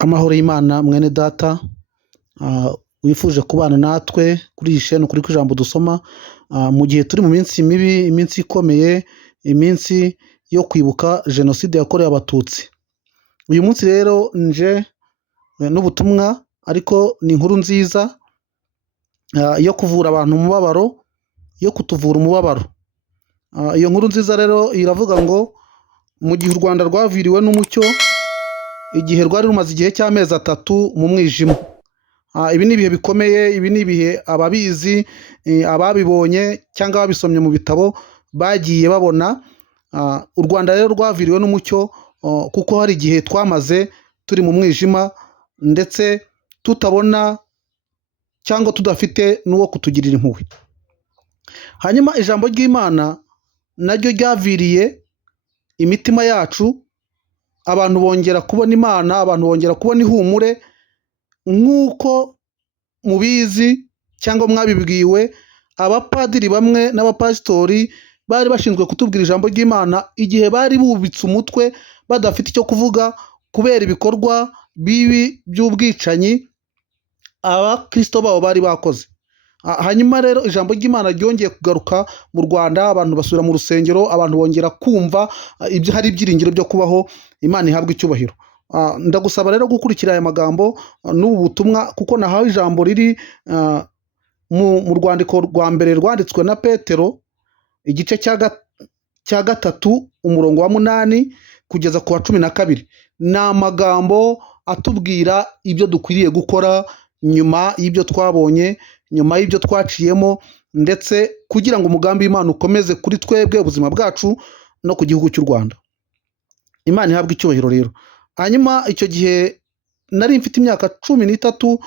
Amahoro y'Imana mwene data wifuje kubana natwe kuri iyi sheni kuri ijambo dusoma mu gihe turi mu minsi mibi, iminsi ikomeye, iminsi yo kwibuka jenoside yakorewe abatutsi. Uyu munsi rero nje n'ubutumwa ariko ni inkuru nziza yo kuvura abantu umubabaro, yo kutuvura umubabaro. Iyo nkuru nziza rero iravuga ngo mu gihe u Rwanda rwaviriwe n'umucyo, igihe rwari rumaze igihe cy'amezi 3 mu mwijima. Ibi ni ibihe bikomeye, ibi ni ibihe ababizi, ababibonye cyangwa babisomye mu bitabo bagiye babona. U Rwanda rero rwaviriwe n'umucyo kuko hari igihe twamaze turi mu mwijima ndetse tutabona cyangwa tudafite n'uwo kutugirira impuhwe. Hanyuma ijambo ry'Imana naryo ryaviriye imitima yacu, abantu bongera kubona Imana, abantu bongera kubona ihumure nk'uko mubizi cyangwa mwabibwiwe. Abapadiri bamwe n'abapasitori bari bashinzwe kutubwira ijambo ry'Imana igihe bari bubitse umutwe badafite icyo kuvuga kubera ibikorwa bibi by'ubwicanyi abakristo babo bari bakoze. Hanyuma rero ijambo ry'Imana ryongeye kugaruka mu Rwanda, abantu basubira mu rusengero, abantu bongera kumva hari ibyiringiro byo kubaho. Imana ihabwa icyubahiro. Ndagusaba rero gukurikira aya magambo n'ubu butumwa kuko nahawe ijambo riri mu rwandiko rwa mbere rwanditswe na Petero, igice cya 3 umurongo wa 8 kugeza ku wa 12. Ni amagambo atubwira ibyo dukwiriye gukora nyuma y'ibyo twabonye, nyuma y'ibyo twaciyemo, ndetse kugira ngo umugambi w'Imana ukomeze kuri twebwe, ubuzima bwacu no ku gihugu cy'u Rwanda. Imana ihabwa icyubahiro rero. Hanyuma icyo gihe nari mfite imyaka 13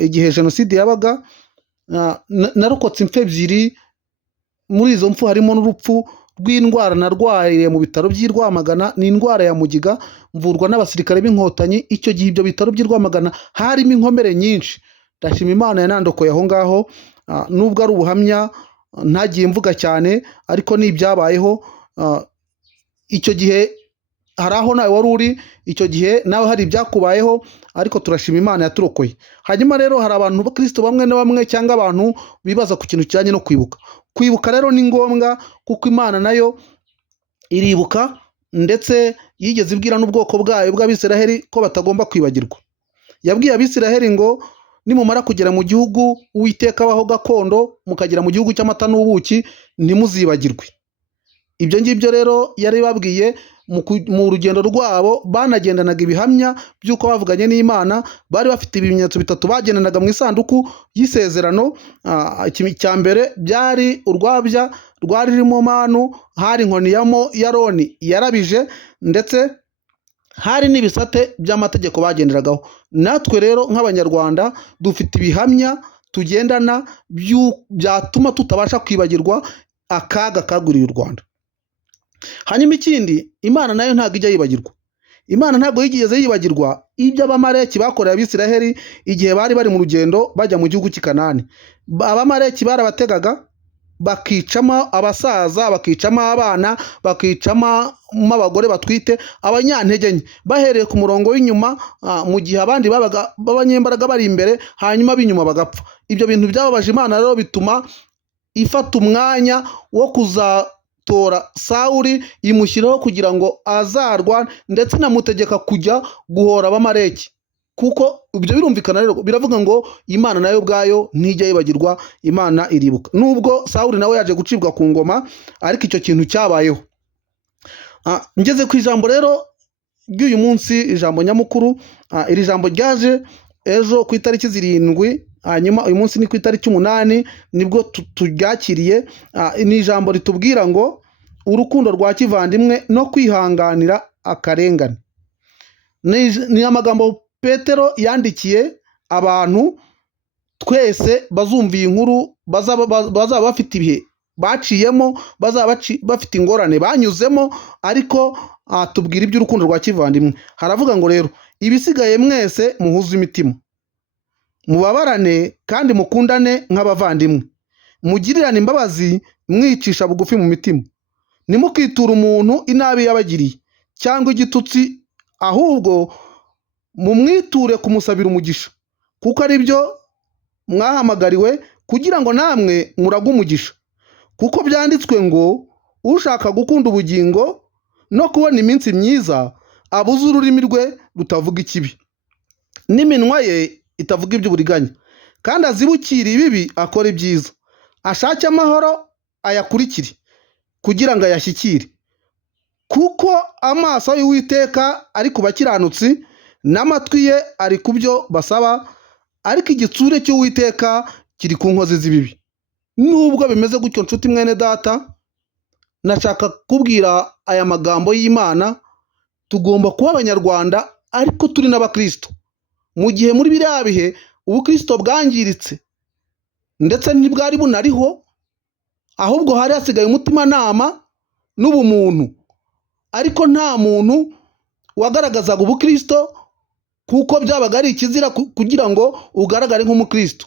igihe jenoside yabaga. Narokotse impfu 2. Muri izo mpfu harimo n'urupfu rw'indwara narwariye mu bitaro by'i Rwamagana. Ni indwara ya mugiga, mvurwa n'abasirikare b'inkotanyi. Icyo gihe ibyo bitaro by'i Rwamagana harimo inkomere nyinshi. Ndashima Imana yanandokoye aho ngaho, nubwo ari ubuhamya ntagiye mvuga cyane, ariko ni ibyabayeho. Icyo gihe hari aho nawe wari uri, icyo gihe nawe hari ibyakubayeho, ariko turashima Imana yaturokoye. Hanyuma rero hari abantu b'Abakristo bamwe na bamwe cyangwa abantu bibaza ku kintu kijyanye no kwibuka. Kwibuka rero ni ngombwa kuko Imana nayo iribuka, ndetse yigeze ibwira n'ubwoko bwayo bw'Abisiraheli ko batagomba kwibagirwa. Yabwiye Abisiraheli ngo nimumara kugera mu gihugu Uwiteka abaho gakondo, mukagera mu gihugu cy'amata n'ubuki, ntimuzibagirwe. Ibyo ngibyo rero yari babwiye mu rugendo rwabo. Banagendanaga ibihamya by'uko bavuganye n'Imana. Bari bafite ibimenyetso 3 bagendanaga mu isanduku y'isezerano. Icya mbere byari urwabya rwari rurimo manu, hari inkoni ya Aroni yarabije, ndetse hari n'ibisate by'amategeko bagenderagaho. Natwe rero nk'Abanyarwanda dufite ibihamya tugendana byatuma tutabasha kwibagirwa akaga kaguriye u Rwanda. Hanyuma ikindi, Imana nayo ntabwo ijya yibagirwa. Imana ntabwo yigeze yibagirwa ibyo abamareki bakoreye Abisiraheli igihe bari mu rugendo bajya mu gihugu cy'i Kanani. Abamareki barabategaga, bakicamo abasaza, bakicamo abana, bakicamo abagore batwite, abanyantege nke, bahereye ku murongo w'inyuma, mu gihe abandi b'abanyembaraga bari imbere, hanyuma b'inyuma bagapfa. Ibyo bintu byababaje Imana rero bituma ifata umwanya wo kuzatora Sawuli, imushyiraho kugira ngo azarwane, ndetse inamutegeka kujya guhora abamareki. Kuko ibyo birumvikana rero, biravuga ngo Imana nayo ubwayo ntijya yibagirwa, Imana iribuka. Nubwo Sawuli nawe yaje gucibwa ku ngoma, ariko icyo kintu cyabayeho. Ngeze ku ijambo rero ry'uyu munsi, ijambo nyamukuru. Iri jambo ryaje ejo ku itariki 7, hanyuma uyu munsi ni ku itariki 8 nibwo turyakiriye. Ni ijambo ritubwira ngo urukundo rwa kivandimwe no kwihanganira akarengane. Ni amagambo Petero yandikiye abantu twese bazumva iyi nkuru, bazaba bafite ibihe baciyemo, bazaba bafite ingorane banyuzemo, ariko tubwira iby'urukundo rwa kivandimwe. Haravuga ngo rero ibisigaye mwese muhuze imitima, mubabarane kandi mukundane nk'abavandimwe, mugirirane imbabazi mwicisha bugufi mu mitima, ntimukiture umuntu inabi yabagiriye cyangwa igitutsi, ahubwo mumwiture kumusabira umugisha, kuko ari byo mwahamagariwe kugira ngo namwe murage umugisha. Kuko byanditswe ngo ushaka gukunda ubugingo no kubona iminsi myiza abuze ururimi rwe rutavuga ikibi, n'iminwa ye itavuga iby'uburiganya, kandi azibukire ibibi akora ibyiza, ashake amahoro ayakurikire kugira ngo ayashyikire. Kuko amaso y'Uwiteka ari ku bakiranutsi n'amatwi ye ari ku byo basaba, ariko igitsure cy'Uwiteka kiri ku nkozi z'ibibi. Nubwo bimeze gutyo, nshuti mwene data, nashaka kubwira aya magambo y'Imana. Tugomba kuba abanyarwanda ariko turi n'abakristo. Mu gihe muri biriya bihe ubukristo bwangiritse ndetse ntibwari bunariho, ahubwo hari hasigaye umutimanama n'ubumuntu, ariko nta muntu wagaragazaga ubukristo kuko byabaga ari ikizira kugira ngo ugaragare nk'umukristo.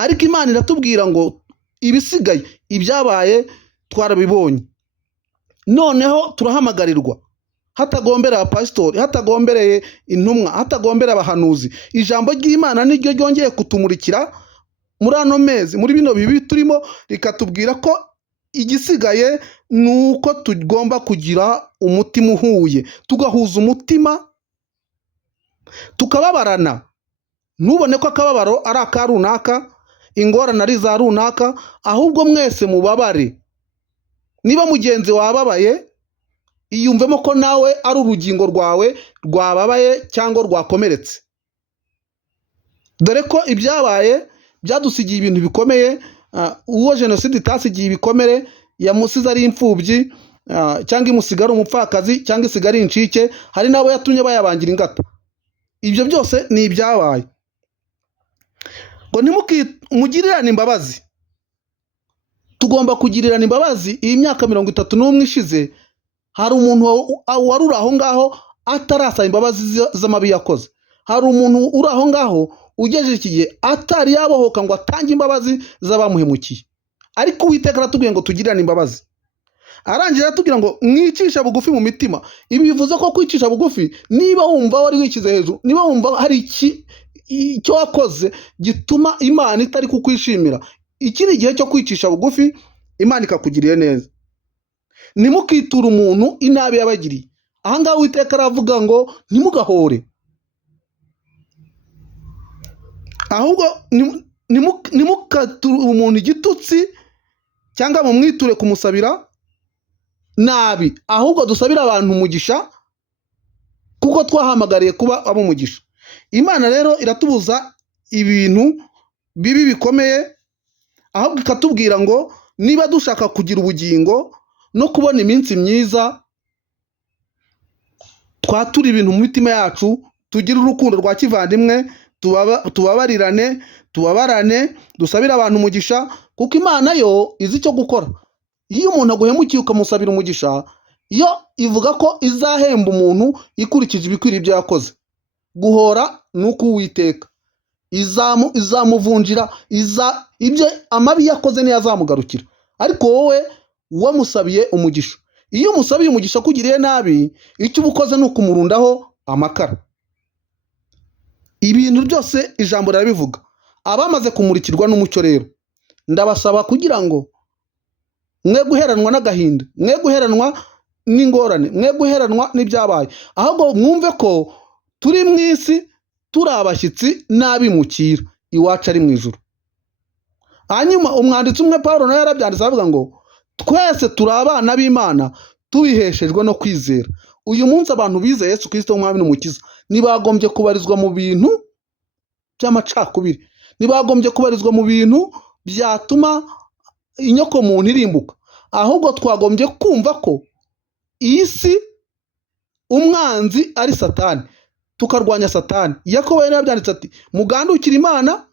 Ariko Imana iratubwira ngo ibisigaye, ibyabaye twarabibonye, noneho turahamagarirwa, hatagombereye abapasitori, hatagombereye intumwa, hatagombereye abahanuzi. Ijambo ry'Imana niryo ryongeye kutumurikira muri ano mezi, muri bino bibi turimo, rikatubwira ko igisigaye ni uko tugomba kugira umutima uhuye, tugahuza umutima, tukababarana. Ntubone ko akababaro ari aka runaka, ingorane ari za runaka, ahubwo mwese mubabare. Niba mugenzi wababaye, iyumvemo ko nawe ari urugingo rwawe rwababaye cyangwa rwakomeretse. Dore ko ibyabaye byadusigiye ibintu bikomeye. Uwo jenoside itasigiye ibikomere, yamusize ari imfubyi, cyangwa imusiga ari umupfakazi, cyangwa isiga ari incike, hari n'abo yatumye bayabangira ingata. Ibyo byose ni ibyabaye. Ngo ntimugirirane imbabazi. Tugomba kugirirana imbabazi. Iyi myaka 31 ishize, hari umuntu wari uri aho ngaho atarasaba imbabazi z'amabi yakoze. Hari umuntu uri aho ngaho ugejeje iki gihe atari yabohoka ngo atange imbabazi z'abamuhemukiye. Ariko Uwiteka aratubwiye ngo tugirirane imbabazi. Arangira aratubwira ngo mwicisha bugufi mu mitima. Ibi bivuze ko kwicisha bugufi, niba wumva wari wikize hejuru, niba wumva hari icyo wakoze gituma Imana itari kukwishimira, iki ni igihe cyo kwicisha bugufi, Imana ikakugiriye neza. Ntimukiture umuntu inabi yabagiriye. Aha ngaha Uwiteka aravuga ngo ntimugahore, ahubwo ntimukature umuntu igitutsi cyangwa mumwiture kumusabira nabi, ahubwo dusabira abantu umugisha, kuko twahamagariye kuba ab'umugisha. Imana rero iratubuza ibintu bibi bikomeye, ahubwo ikatubwira ngo niba dushaka kugira ubugingo no kubona iminsi myiza, twatura ibintu mu mitima yacu, tugire urukundo rwa kivandimwe, tubabarirane, tubabarane, dusabire abantu umugisha, kuko Imana yo izi icyo gukora. Iyo umuntu aguhemukiye ukamusabira umugisha, yo ivuga ko izahemba umuntu ikurikije ibikwiriye ibyo yakoze. Guhora ni uko Uwiteka izamuvunjira, ibyo amabi yakoze niyo azamugarukira. Ariko wowe wamusabiye umugisha, iyo umusabiye umugisha kugiriye nabi, icyo uba ukoze ni ukumurundaho amakara. Ibintu byose ijambo rirabivuga. Abamaze kumurikirwa n'umucyo rero, ndabasaba kugira ngo mwe guheranwa n'agahinda, mwe guheranwa n'ingorane, mwe guheranwa n'ibyabaye, ahubwo mwumve ko turi mu isi, turi abashyitsi n'abimukira, iwacu ari mu ijuru. Hanyuma umwanditsi umwe Pawulo nawe yarabyanditse avuga ngo twese turi abana b'Imana tubiheshejwe no kwizera. Uyu munsi abantu bizeye Yesu Kristo nk'umwami n'umukiza ntibagombye kubarizwa mu bintu by'amacakubiri, ntibagombye kubarizwa mu bintu byatuma inyoko muntu irimbuka, ahubwo twagombye kumva ko iyi si umwanzi ari Satani, tukarwanya Satani. Yakobo yari yabyanditse ati mugandukire Imana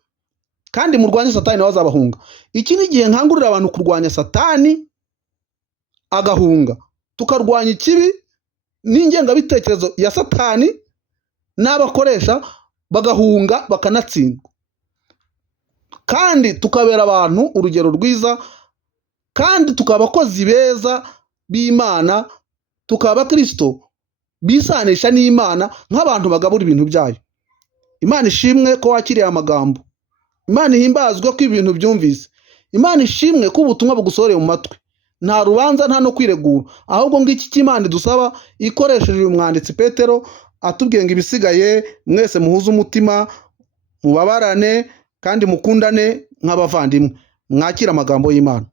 kandi murwanye Satani nawe azabahunga. Iki ni igihe nkangurira abantu kurwanya Satani agahunga, tukarwanya ikibi n'ingengabitekerezo ya Satani n'abakoresha bagahunga bakanatsindwa, kandi tukabera abantu urugero rwiza, kandi tukaba abakozi beza b'Imana, tukaba Kristo bisanisha n'Imana nk'abantu bagabura ibintu byayo. Imana ishimwe ko wakiriye amagambo. Imana ihimbazwe ko ibintu byumvise. Imana ishimwe ko ubutumwa bugusohoreye mu matwi. Nta rubanza, nta no kwiregura, ahubwo ngiki cy'Imana idusaba ikoresheje uyu mwanditsi Petero atubwiye ngo ibisigaye mwese muhuze umutima, mubabarane kandi mukundane nk'abavandimwe. Mwakire amagambo y'Imana.